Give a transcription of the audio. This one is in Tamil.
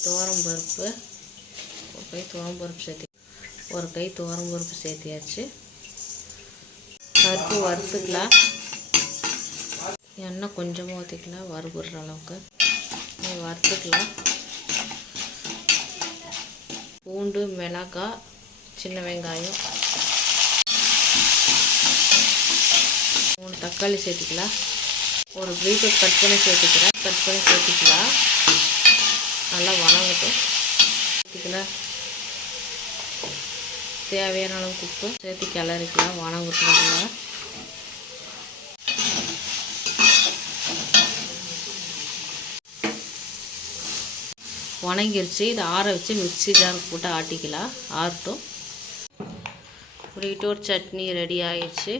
துவரம் பருப்பு ஒரு கை துவரம் பருப்பு சேர்த்தி ஒரு கை துவரம் பருப்பு சேர்த்தியாச்சு. பருப்பு வறுத்துக்கலாம். எண்ணெய் கொஞ்சமாக ஊற்றிக்கலாம் வறுபடுற அளவுக்கு. வறுத்துக்கலாம். பூண்டு மிளகாய் சின்ன வெங்காயம். மூணு தக்காளி சேர்த்துக்கலாம். ஒரு பீட்ரூட் கட் பண்ணி சேர்த்துக்கிறேன். கட் பண்ணி சேர்த்துக்கலாம். நல்லா வணங்கட்டும் தேவையான அளவுக்கு உப்பு. சேர்த்து கிளறிக்கலாம். வானம் நல்லா வணங்கிருச்சு. இதை ஆற வச்சு மிக்ஸி ஜார் போட்டு ஆட்டிக்கலாம். ஆறட்டும். ஒரு சட்னி ரெடி ஆயிடுச்சு.